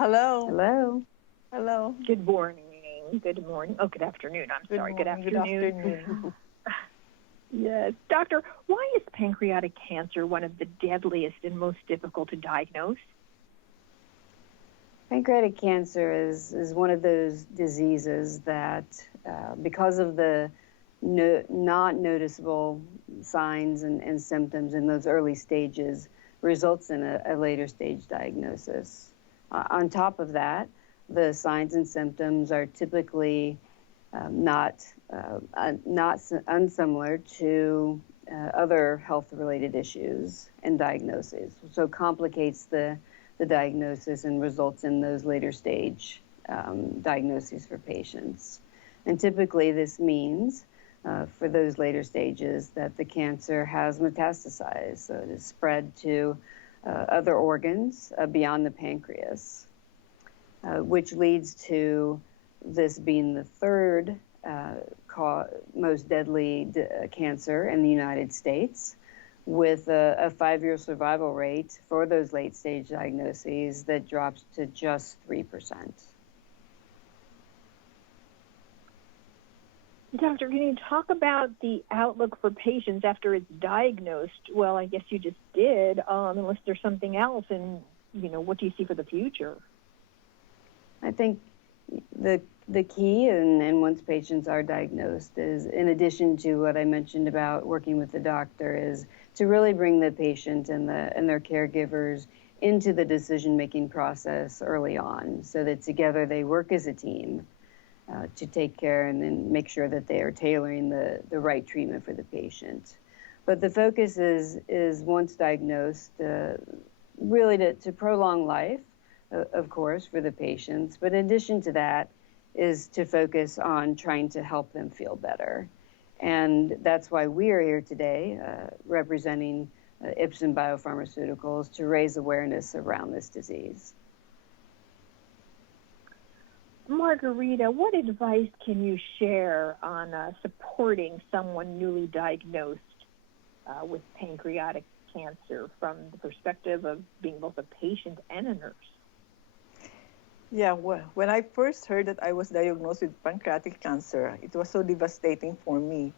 Hello. Hello. Hello. Good morning. Good morning. Oh, good afternoon. I'm Good sorry. Good morning. Good afternoon. afternoon. Yes. Doctor, why is pancreatic cancer one of the deadliest and most difficult to diagnose? Pancreatic cancer is one of those diseases that, because of the not noticeable signs and symptoms in those early stages, results in a later stage diagnosis. On top of that, the signs and symptoms are typically not unsimilar to other health-related issues and diagnoses. So complicates the diagnosis and results in those later stage diagnoses for patients. And typically this means for those later stages that the cancer has metastasized, so it is spread to other organs beyond the pancreas, which leads to this being the third most deadly cancer in the United States, with a 5-year survival rate for those late-stage diagnoses that drops to just 3%. Doctor, can you talk about the outlook for patients after it's diagnosed? Well, I guess you just did, unless there's something else. And, what do you see for the future? I think the key, and once patients are diagnosed, is, in addition to what I mentioned about working with the doctor, is to really bring the patient and their caregivers into the decision-making process early on, so that together they work as a team to take care and then make sure that they are tailoring the right treatment for the patient. But the focus is once diagnosed, really to prolong life, of course, for the patients. But in addition to that, is to focus on trying to help them feel better. And that's why we are here today, representing Ipsen Biopharmaceuticals, to raise awareness around this disease. Margarita, what advice can you share on supporting someone newly diagnosed with pancreatic cancer from the perspective of being both a patient and a nurse? Yeah, well, when I first heard that I was diagnosed with pancreatic cancer, it was so devastating for me.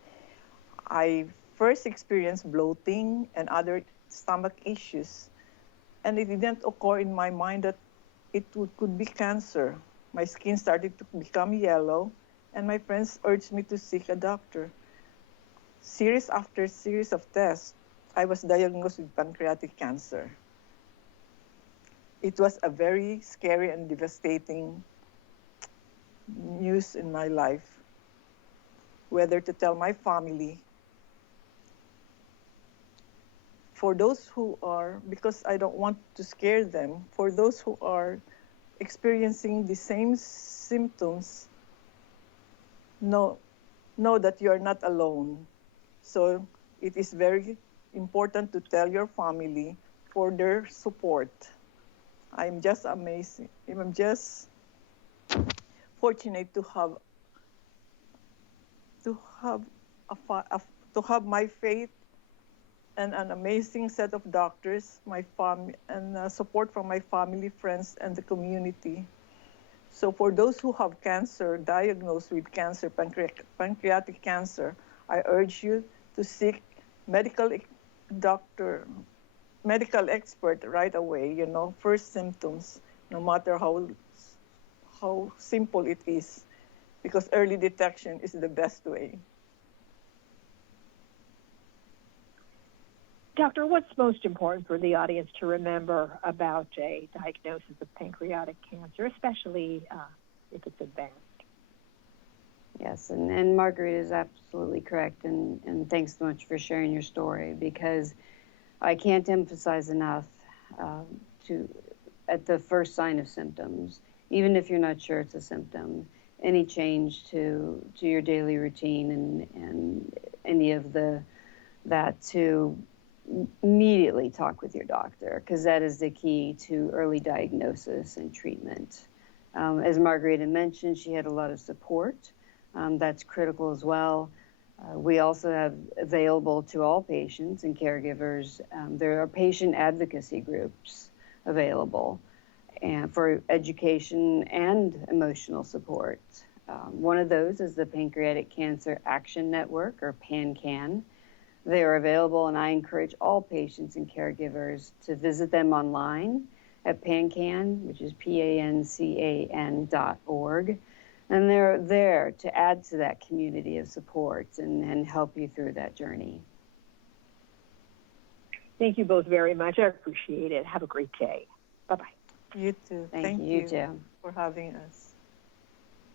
I first experienced bloating and other stomach issues, and it didn't occur in my mind that could be cancer. My skin started to become yellow, and my friends urged me to seek a doctor. Series after series of tests, I was diagnosed with pancreatic cancer. It was a very scary and devastating news in my life, whether to tell my family. For those who are, because I don't want to scare them, for those who are experiencing the same symptoms, know that you are not alone. So it is very important to tell your family for their support. I'm just amazing. I'm just fortunate to have my faith and an amazing set of doctors, my family, and support from my family, friends, and the community. So for those who have cancer, diagnosed with cancer, pancreatic cancer, I urge you to seek medical expert right away, first symptoms, no matter how simple it is, because early detection is the best way. Doctor, what's most important for the audience to remember about a diagnosis of pancreatic cancer, especially if it's advanced? Yes, and Marguerite is absolutely correct, and thanks so much for sharing your story, because I can't emphasize enough at the first sign of symptoms, even if you're not sure it's a symptom, any change to your daily routine and any of that to immediately talk with your doctor, because that is the key to early diagnosis and treatment. As Margarita mentioned, she had a lot of support. That's critical as well. We also have available to all patients and caregivers, there are patient advocacy groups available. and for education and emotional support. One of those is the Pancreatic Cancer Action Network, or PanCAN. They are available, and I encourage all patients and caregivers to visit them online at PanCAN, which is PANCAN.org. And they're there to add to that community of support and help you through that journey. Thank you both very much. I appreciate it. Have a great day. Bye-bye. You too. Thank you. You too. for having us.